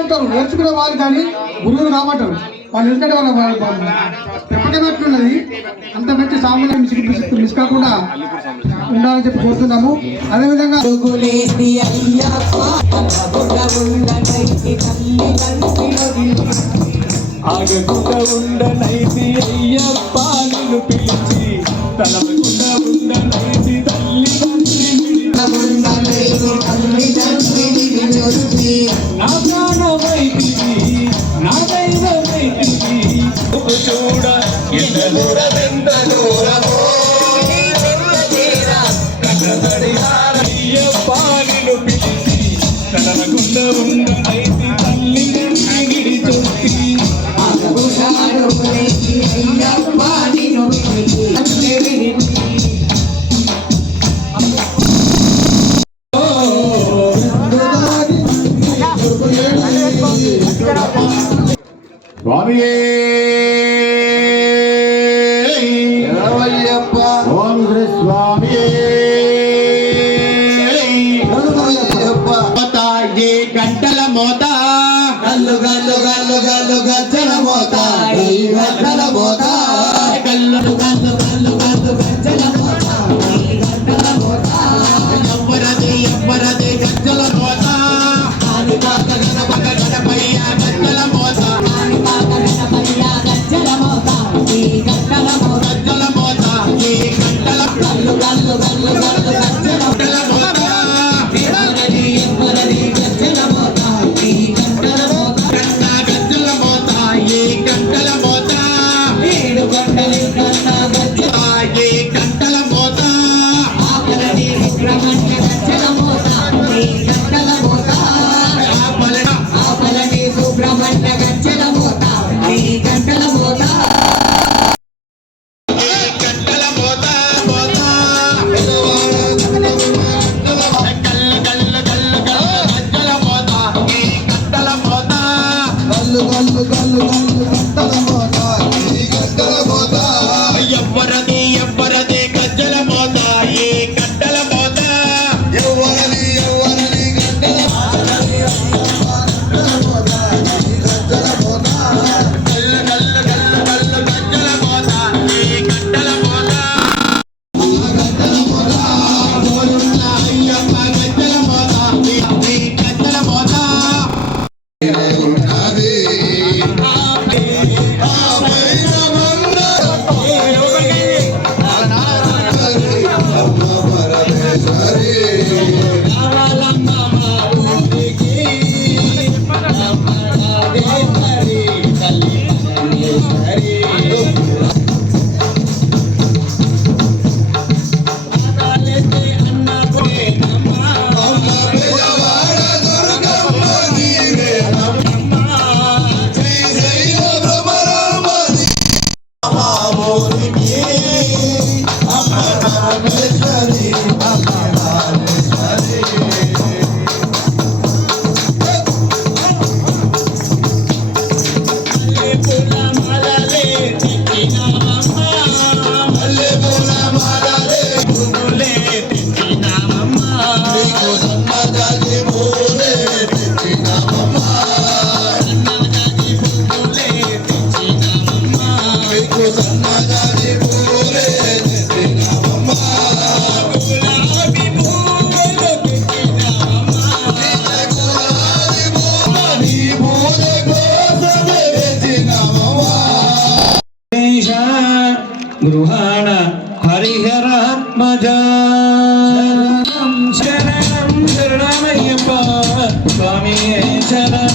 ఉంటారు నేర్చుకునే వాళ్ళు కానీ గురువులు కాబట్టారు వాళ్ళు ఎందుకంటే వాళ్ళ పెంపకమైనట్టున్నది అంత మంచి సామాన్యం మిస్ కాకుండా ఉండాలని చెప్పి కోరుతున్నాము. అదేవిధంగా ఆగకుండా ఉండనైతి అయ్యప్ప నిన్ను పిలిచి తలపు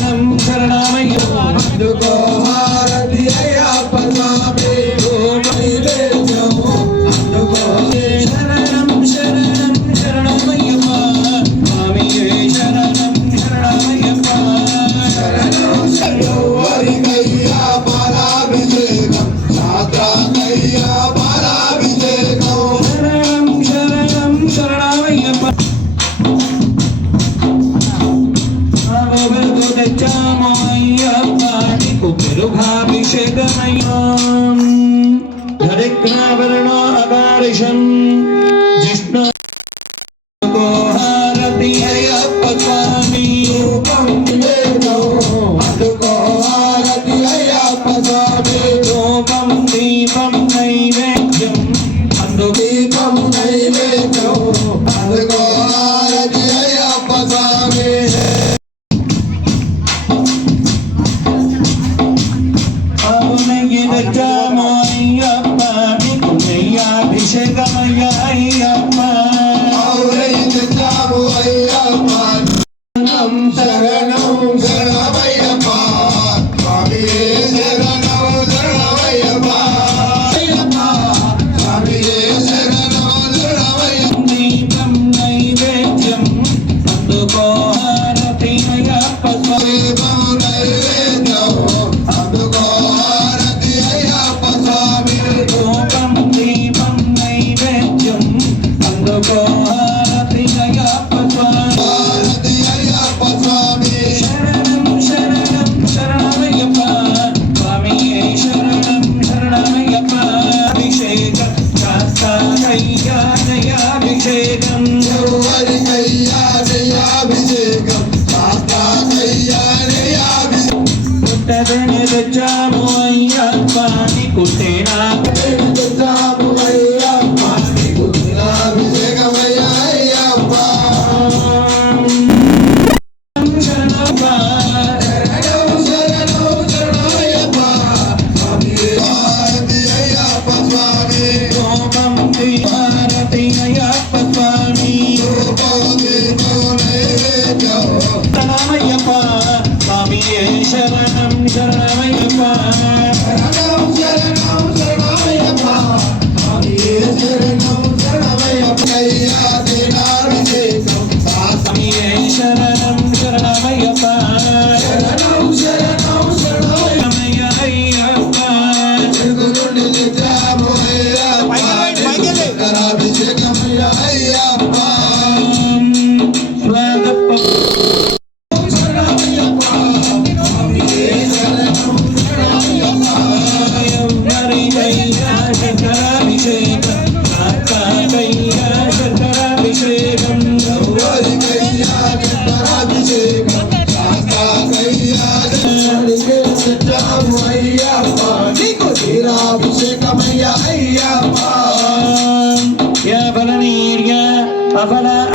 శరణం శరణమయ్యో. అందుకో హారతి అయ్యా. దీపం నైవేద్యం అందుదీపం నైవేద్యం అందుకో I am Shalam Shalam Shalam Shalam أبي أي يا فلنير يا أفلا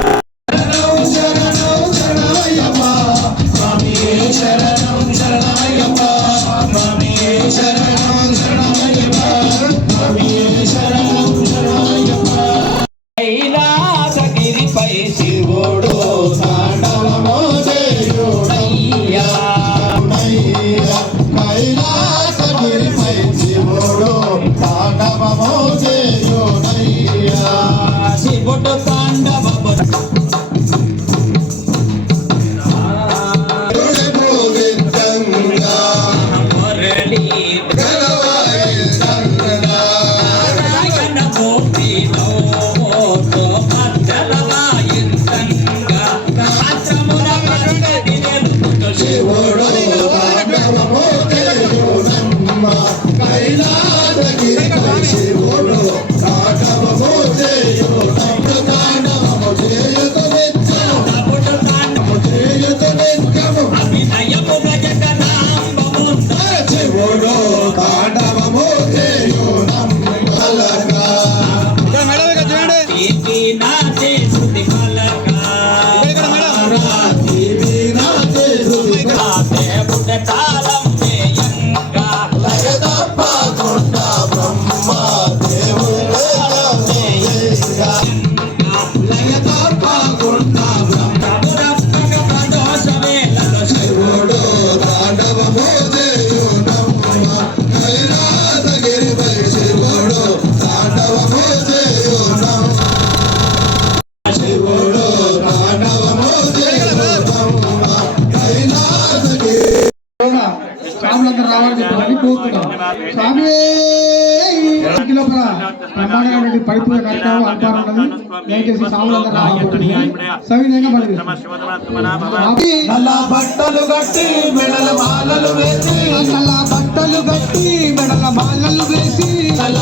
దయచేసి సాములందరూ రాబట్టుని సవినయంగా పలికి. నల్ల బట్టలు కట్టి మెడల మాలలు వేసి. నల్ల బట్టలు కట్టి మెడల మాలలు వేసి. నల్ల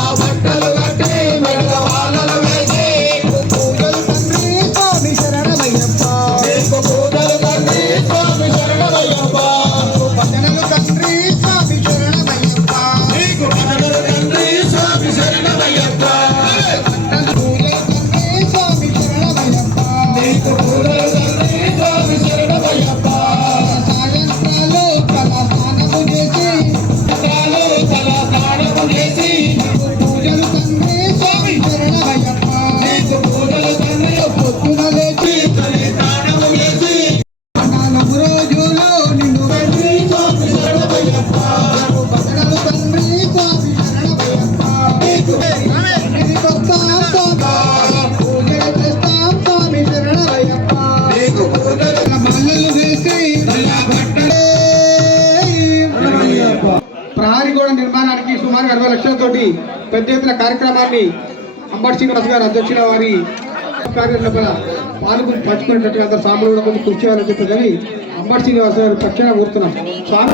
అధ్యక్షుల వారి పాల్గొని పంచుకునేటట్టుగా అందరు సాములు కూడా కొంచెం కృషి చేయాలని చెప్పి కానీ అంబటి శ్రీనివాస గారు పక్షాన కూర్చున్నాం స్వామి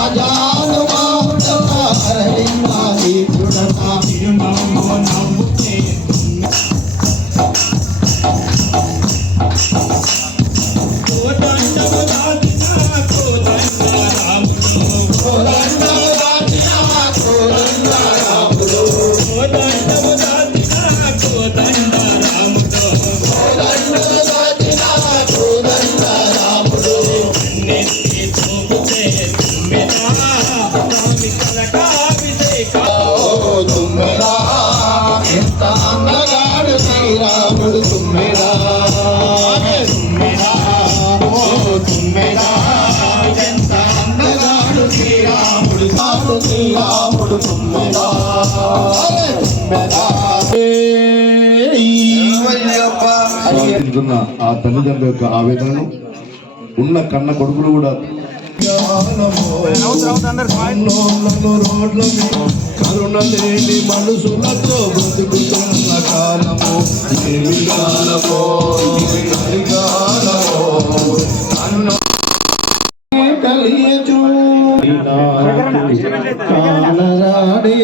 ஆஜா ఉన్న ఆ తల్లిదండ్రుల యొక్క ఆవేదనను ఉన్న కన్న కొడుకులు కూడా కరుణ కాలమో కాలరాడే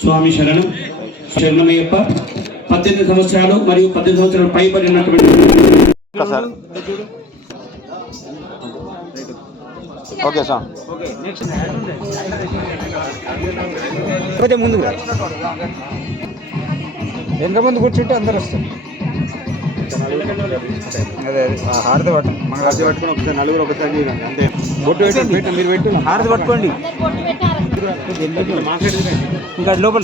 స్వామి శరణం శరణమయ్యప్ప. పద్దెనిమిది సంవత్సరాలు మరియు పద్దెనిమిది సంవత్సరాలు పైబడినటువంటి ఓకే సార్. రా వెనక ముందు కూర్చుంటే అందరు వస్తారు. అదే హారతి పట్టు. మంగళారతి పట్టుకొని ఒకసారి నలుగురు ఒకసారి అంతే. బొట్టు పెట్టండి పెట్టు మీరు పెట్టు. హారతి పట్టుకోండి. ఇంకా లోపల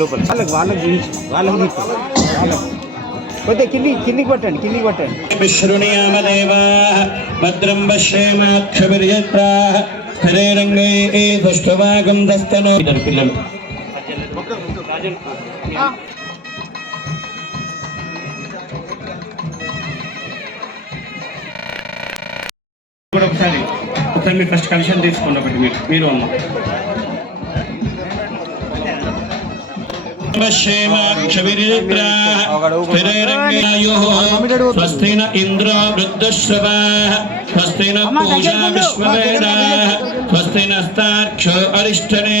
లోపల. వాళ్ళకి వాళ్ళకి వాళ్ళకి చూపించు. వాళ్ళకి. కొద్దిగా కింది కిందికి పట్టండి కిందికి పట్టండి. శృణుయామదేవాः భద్రం పశ్యేమాక్షభిర్యత్రాः స్థిరే రంగే దుష్టవాగం దస్తనో. ఇద్దరు పిల్లలు. ఇప్పుడు ఒకసారి ఒకసారి మీరు ఫస్ట్ కమిషన్ తీసుకోండి ఒకటి మీరు. మీరు అమ్మ. స్వస్తి న ఇంద్ర వృద్ధశ్రవా. స్వస్తి న పూజా విశ్వవేదా స్వస్తి నస్తాక్షో అరిష్టనే.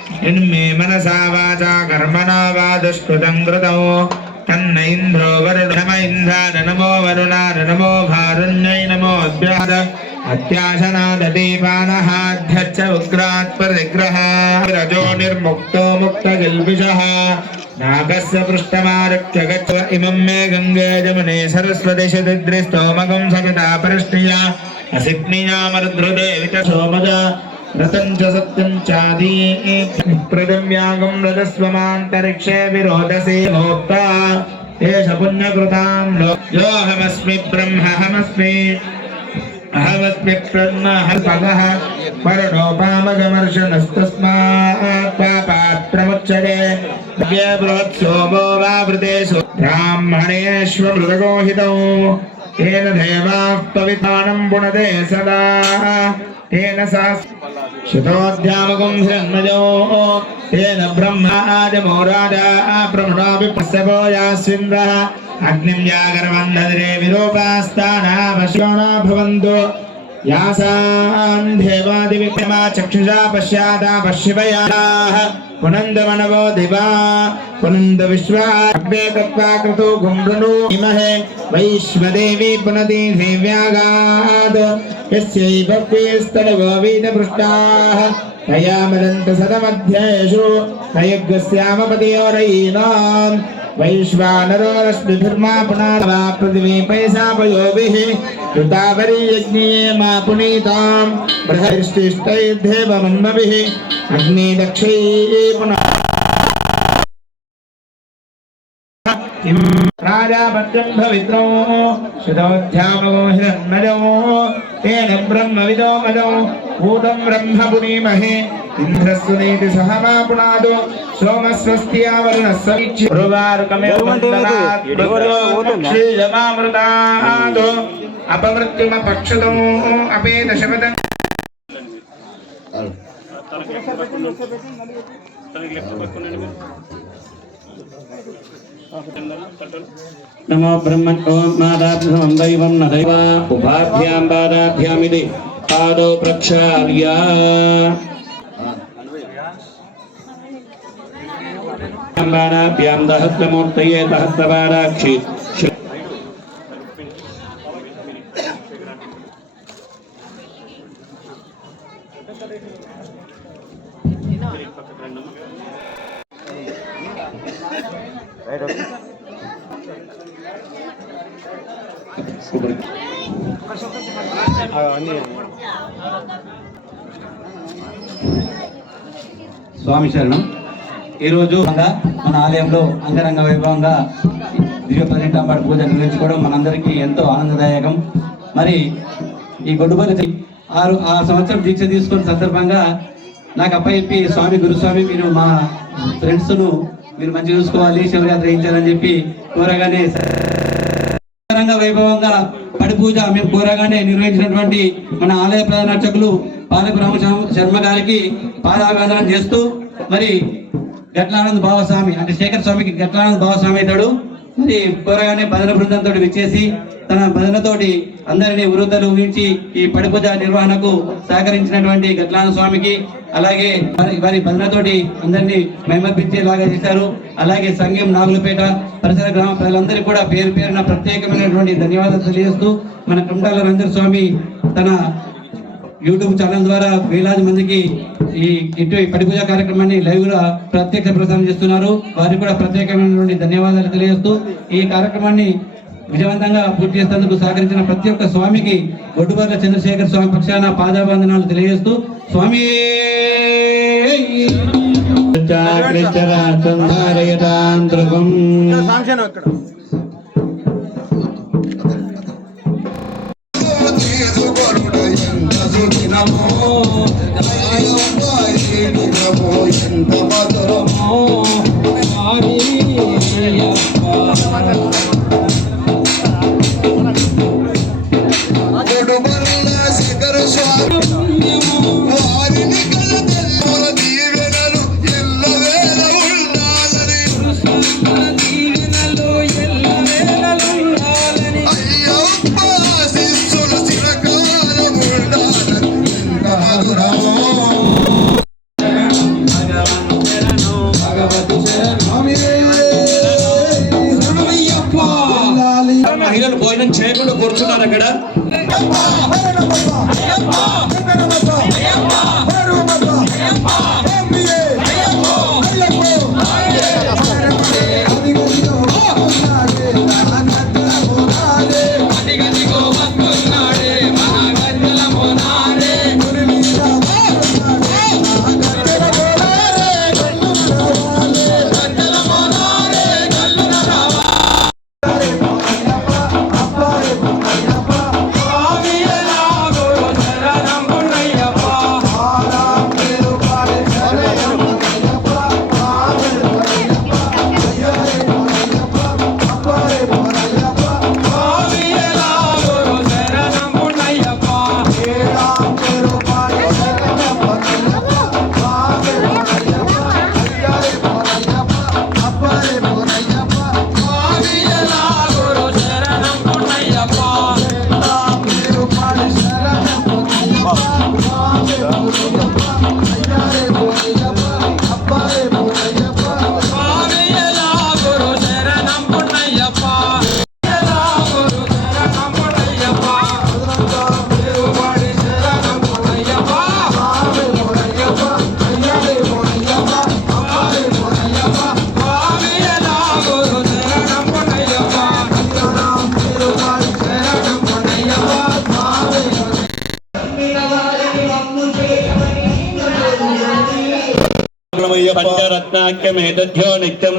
इन्मे मनसा वाचा कर्मणा वा दुष्कृतं कृतौ। तन्न इन्द्रो वरुणम इन्धार नमो वरुणार नमो भारुण्यै नमोऽभ्याद अत्याशनादीपानहाध्यच्च उग्रात् प्रतिग्रहः रजो निर्मुक्तो मुक्तगिल्बिषः। नागस्य पृष्ठमारक्ष्य गच्छ इमं मे गङ्गे जमुने सरस्वति शतद्रिस्तोमगं सविता परिष्णिया असिग्नियामरुद्रदेवि च सोमज रतं च सत्यं चादी प्रदम्यागं रजस्वमान्तरिक्षे विरोधसे भोक्ता एष पुण्यकृतां लो योऽहमस्मि ब्रह्महमस्मि अहमस्मि ब्रह्महर्पगः वर्णोपामगमर्शनस्तस्मात् पापात् प्रमुच्यते बृहत्सोमो वा वृतेषु ब्राह्मणेष्वमृतगोहितौ तेन देवाः पवित्राणं पुनते सदा तेन सा शतोऽध्यामकं हिरण्मयो तेन ब्रह्माजमो राजा ब्रह्मणापि पश्यपो यास्विन्द्रः अग्निं जागरवन्दधिरे विरूपास्तानावश्योना भवन्तु चक्षुषा पश्यादा पश्यवयाः पुनन्दमनवो दिवा। पुनन्द विश्वा अग्ने तत्त्वा कृतो गुम्भृणो इमहे। वैश्वदेवी तया मदन्त सदमध्येषु नयज्ञस्यामपतियोरयीनाम् वैश्वानरो रश्मिभिर्मा पुनावा पृथिवी पैसापयोभिः ऋतावरी यज्ञे मा पुनीताम् बृहष्टिष्टैर्देवमन्मभिः अग्निदक्षैः पुनः किं राजापत्यं भवित्रो शतोऽध्यापको हिरण्मजो तेन ब्रह्मविदो मजो भूतं ब्रह्मपुरीमहे इन्द्रस्वनेति सह मा पुनादो सोमस्वस्त्यावरुणः समीक्ष्य उर्वारुकमेव वन्दनात् क्षीयमामृतात् अपमृत्युमपक्षतो अपेदशपदम् नमो ब्रह्म ओम मादाभ्यं दैवं न दैव उभाभ्यां पादाभ्यामिति पादौ प्रक्षाल्य बाणाभ्यां दहस्तमूर्तये दहस्तपादाक्षि రైట్ ఓకే సూపర్ అన్నీ స్వామి శరణం. ఈరోజు మన ఆలయంలో అంగరంగ వైభవంగా దివ్య పదినెట్టాంబాడు పూజ నిర్వహించుకోవడం మనందరికీ ఎంతో ఆనందదాయకం. మరి ఈ గొడ్డుపల్లి ఆరు ఆ సంవత్సరం దీక్ష తీసుకున్న సందర్భంగా నాకు అప్పచెప్పి స్వామి గురుస్వామి మీరు మా ఫ్రెండ్స్ను మీరు మంచిగా చూసుకోవాలి శివరాత్రి వేయించాలని చెప్పి కోరగానే అంగరంగ వైభవంగా పడి పూజ మేము కోరగానే నిర్వహించినటువంటి మన ఆలయ ప్రధాన అర్చకులు పాలక రామ శర్మ గారికి పాదాభివందనం చేస్తూ మరి గట్లానంద్ భావస్వామి అంటే శేఖర్ స్వామికి గట్లానంద్ భావస్వామి అవుతాడు. మరి కోరగానే భజన బృందంతో విచ్చేసి తన భజనతోటి అందరినీ వృద్ధులు ఊహించి ఈ పడిపూజ నిర్వహణకు సహకరించినటువంటి గట్లానంద స్వామికి అలాగే వారి వారి భజనతోటి అందరినీ మైమర్పించేలాగా చేశారు. అలాగే సంఘం నాగులపేట పరిసర గ్రామ ప్రజలందరికీ కూడా పేరు పేరున ప్రత్యేకమైనటువంటి ధన్యవాదాలు తెలియజేస్తూ మన కుంటాల రంజన స్వామి తన యూట్యూబ్ ఛానల్ ద్వారా వేలాది మందికి ఈ ఇటు పడి పూజ కార్యక్రమాన్ని లైవ్గా ప్రత్యక్ష ప్రసారం చేస్తున్నారు. వారికి కూడా ప్రత్యేకమైనటువంటి ధన్యవాదాలు తెలియజేస్తూ ఈ కార్యక్రమాన్ని విజయవంతంగా పూర్తి చేసేందుకు సహకరించిన ప్రతి ఒక్క స్వామికి గొడ్డుబార్ల చంద్రశేఖర్ స్వామి పక్షాన పాదాబంధనాలు తెలియజేస్తూ స్వామి అక్కడ తీసుకొనుట ఎంత సుదినమో అయ్యప్ప ఈ దినము ఎంత మధురమో 我没有忘 పంచరత్నాఖ్యమేతధ్యో నిత్యం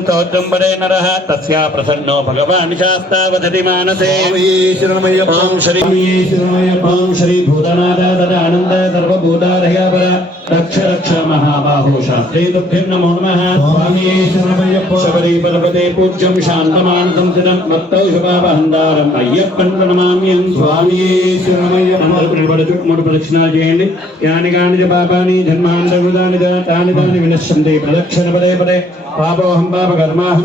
పడే నరః తస్యా ప్రసన్నో భగవాన్ శాస్తా వదతి మానసే శ్రీ భూతనాథ తదానంద సర్వభూతాదయాపర రక్ష రక్ష మహాబాహో శాస్త్రే తుభ్యం నమో నమః స్వామి శబరి పర్వతే పూజ్యం శాంతమానసం స్థితం భక్తౌ శుభావహందారం అయ్యప్పన్ ప్రణమామ్యం స్వామి అందరూ నిలబడుచు మూడు ప్రదక్షిణాలు చేయండి యాని కాని చ పాపాని జన్మాంతర్గుదాని చ తాని తాని వినశ్యంతి ప్రదక్షిణ పదే పదే పాపోహం పాప కర్మాహం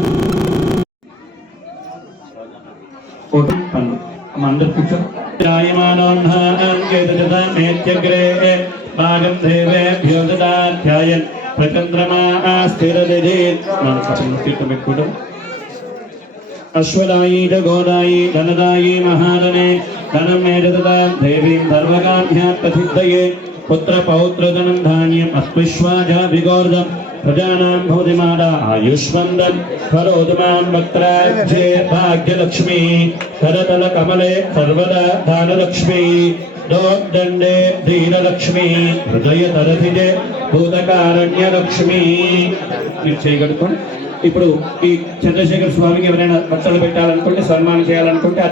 ఫోటో పన్ను అమ్మ అందరు కూర్చో జాయమానోన్హాంకేతజతామేత్యగ్రే భాగం దేవేభ్యో దదాధ్యాయన్ ప్రచంద్రమా స్థిరదిధీర్ మనం కపిల్ తీర్థం పెట్టుకోవడం అశ్వదాయీ చ గోదాయీ ధనదాయీ మహాదనే ధనం మే దదా దేవీం ధర్మకాభ్యాత్ ప్రసిద్ధయే పుత్ర పౌత్రధనం ధాన్యం అస్మిశ్వాజా విగోర్ధం ప్రజానాం భవతి మాదా ఆయుష్మందం భూతకారణ్యలక్ష్మి. మీరు ఇప్పుడు ఈ చంద్రశేఖర స్వామికి ఎవరైనా బట్టలు పెట్టాలనుకుంటే సన్మానం చేయాలనుకుంటే ఆ